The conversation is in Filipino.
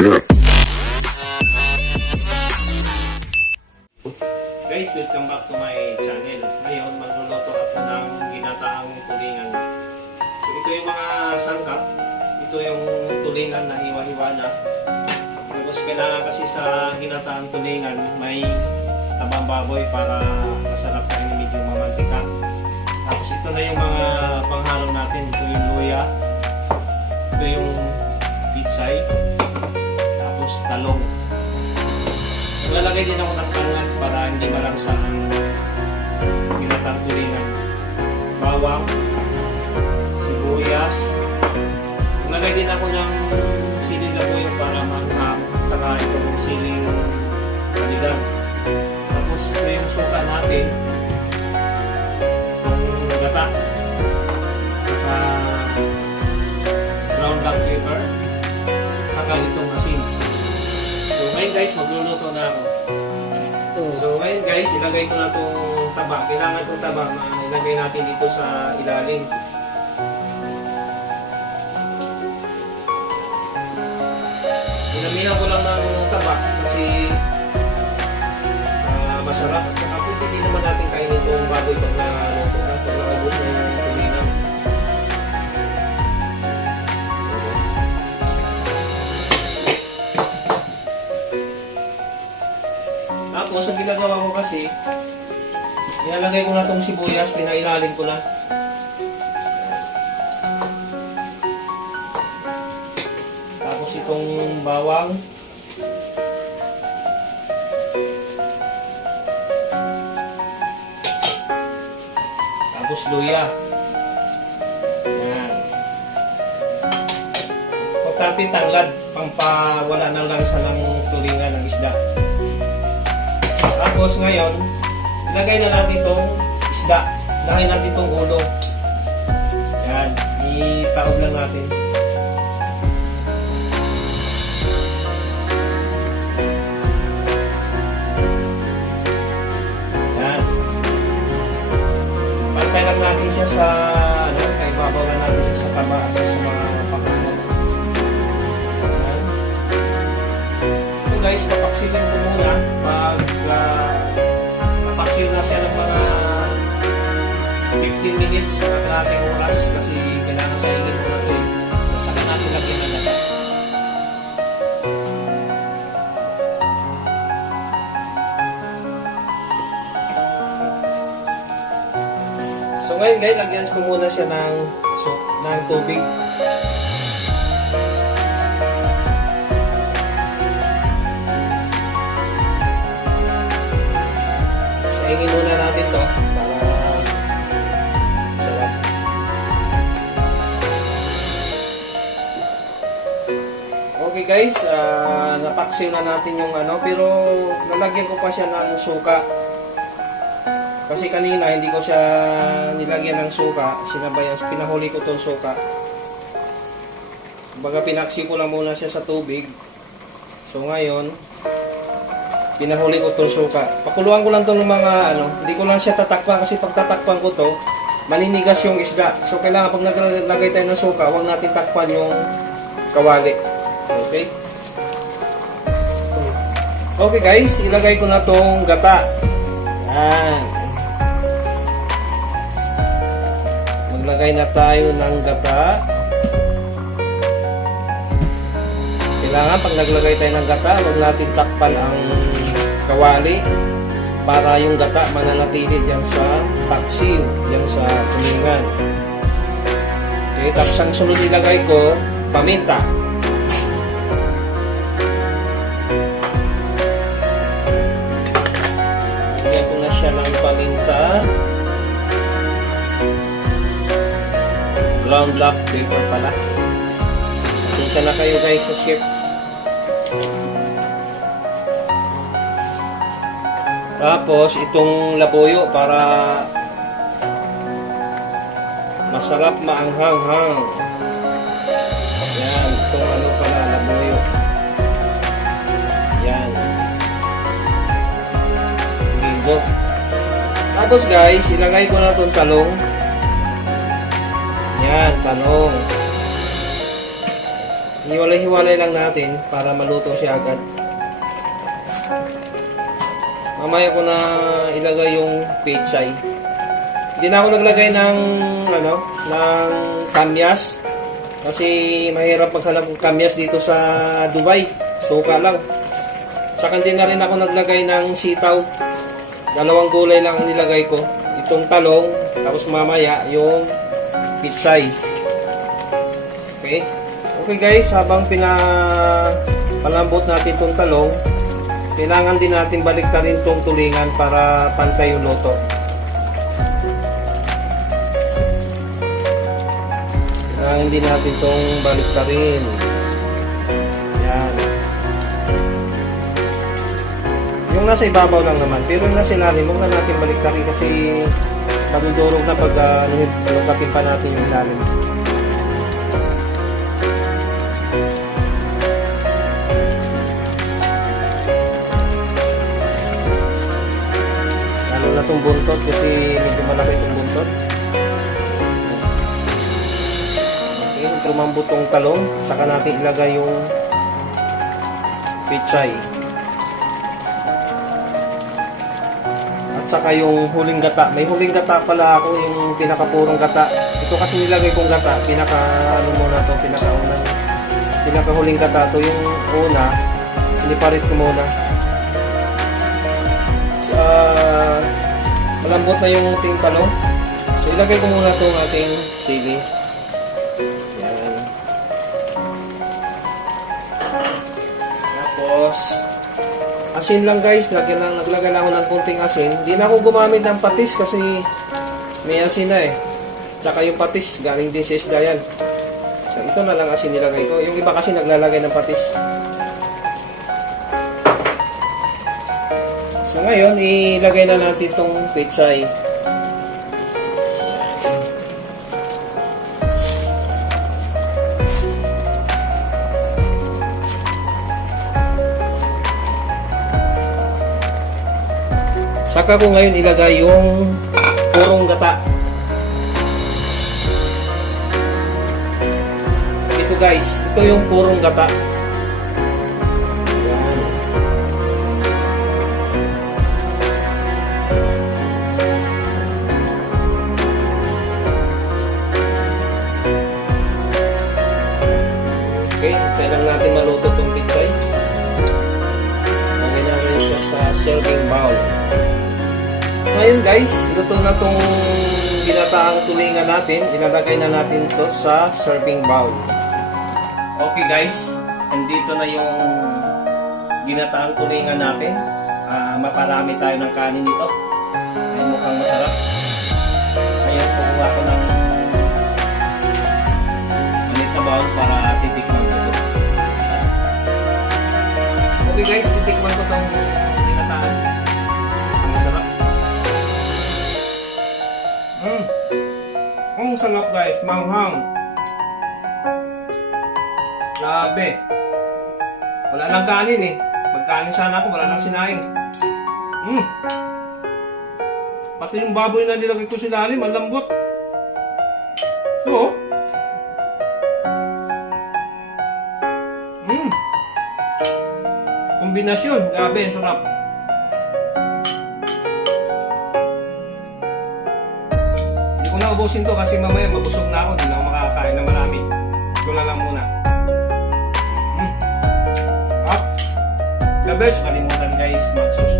Guys, welcome back to my channel. Ngayon, magluluto ako ng ginataang tulingan. So, ito yung mga sangkap. Ito yung tulingan na iwa-iwa na. Tapos, kailangan kasi sa ginataang tulingan, may tabang baboy para masarap kain, medyo mamantika. Tapos, ito na yung mga panghalo natin. Ito yung luya. Ito yung pitsay. Tapos, talong. Lalagay din ako ng tangan para hindi malangsa ang ginataang tulingan. Bawang, sibuyas. Lalagay din ako ng siling labuyo para manghang at saka itong siling kanigang. Tapos ito yung suka natin, itong gata, saka brown black pepper, saka itong asin. So ngayon guys, magluluto na ako. So ngayon guys, ilagay ko na itong taba. Kailangan itong taba, ilagay natin dito sa ilalim. Inamihan ko lang ng taba kasi masarap. At saka pwede din naman natin kainin itong baboy pag naluto na. Pag naubos na yung tulingan. Tapos, ang ginagawa ko kasi, ilalagay ko na itong sibuyas, pinailalim ko na. Tapos itong bawang. Tapos luya. Yan. Huwag natin tanglad, pampawala ng lansa ng tulingan ng isda. Tapos ngayon, ilagay na natin itong isda. Ilagay natin itong ulo. Yan, itaob lang natin. Yan. Pantay lang natin siya sa, kaibabaw lang natin siya sa taba at sa mga pakangot. Yan. So guys, papaksilin ko muna. Pag napaksil na siya ng mga 15 minutes na nating oras kasi kailangan sa higit mo na ito eh. So saka natin lagyan ng gata. So ngayon guys, lagyan ko muna siya ng tubig. Hingin muna natin to para sarap. Okay guys, napaksil na natin yung pero lalagyan ko pa siya ng suka. Kasi kanina hindi ko siya nilagyan ng suka, sinabayan, pinahuli ko tong suka. Baga pinaksi ko lang muna siya sa tubig. So ngayon, pinahuli ko itong suka. Pakuluan ko lang ito ng mga hindi ko lang siya tatakpan kasi pag tatakpan ko to maninigas yung isda. So kailangan pag naglagay tayo ng suka, huwag natin takpan yung kawali. Okay? Okay guys, ilagay ko na itong gata. Yan. Maglagay na tayo ng gata. Kailangan pag naglagay tayo ng gata, huwag natin takpan ang kawali para yung gata mananatili dyan sa paksiw, dyan sa tulingan. Okay, tapos ang sunod ilagay ko, paminta. Lagyan ko na siya ng paminta. Ground black pepper pala. Pasensya na kayo guys sa chef. Tapos itong labuyo para masarap maanghang-hang. Yan, itong pala labuyo. Yan. Ligo. Tapos guys, ilagay ko na itong talong. Yan, talong. hiwalay-hiwalay lang natin para maluto siya agad. Mamaya ko na ilagay yung pechay. Hindi na ako naglagay ng ng kamyas kasi mahirap maghanap ng kamyas dito sa Dubai. Suka lang. Saka hindi na rin ako naglagay ng sitaw. Dalawang gulay lang ang nilagay ko. Itong talong, tapos mamaya yung pechay. Okay? Okay guys, habang pinapalambot natin itong talong, kailangan din natin baliktarin itong tulingan para pantay yung luto. Kailangan din natin itong baliktarin. Yan. Yung nasa ibabaw lang naman, pero yung nasa ilalim, huwag na natin baliktarin kasi magdurog na pag lukatin pa natin yung ilalim. Lalo na itong buntot kasi medyo malaki itong buntot. Okay, tumambot itong talong, saka natin ilagay yung pechay. Saka yung huling gata. May huling gata pala ako, yung pinakapurong gata. Ito kasi nilagay kong gata. Pinakahuling gata to. Yung una, siniparit ko muna. Malambot na yung ating talong. So ilagay ko muna itong ating sili. Yan. Tapos asin lang guys, naglagay lang ako ng konting asin. Hindi na ako gumamit ng patis kasi may asin na eh. Tsaka yung patis, galing din sa isda yan. So ito na lang asin nilagay ko. Yung iba kasi naglalagay ng patis. So ngayon, ilagay na natin itong pechay. Saka ko ngayon ilagay yung purong gata. Ito guys, ito yung purong gata. Ayan. Okay, kailangan natin maluto itong pechay. Lagay natin siya sa serving bowl. Ngayon guys, luto na itong ginataang tulingan natin. Ilalagay na natin ito sa serving bowl. Okay guys, andito na yung ginataang tulingan natin. Maparami tayo ng kanin dito. Ay mukhang masarap. Ngayon, kukuha ko ng maliit na bowl para titikman ko ito. Okay guys, titikman ko itong ginataan. Ang masarap. Ang sarap guys, manghang. Grabe. Wala lang kanin eh. Magkanin sana ako, wala lang sinaing. Pati yung baboy na nilagay ko sa ilalim, ang lambot. So, kombinasyon, grabe, ang sarap. Ubusin to kasi mamaya mabusog na ako, hindi na ako makakain ng marami. Ito na lang muna. The best. Kalimutan guys, mag-subscribe.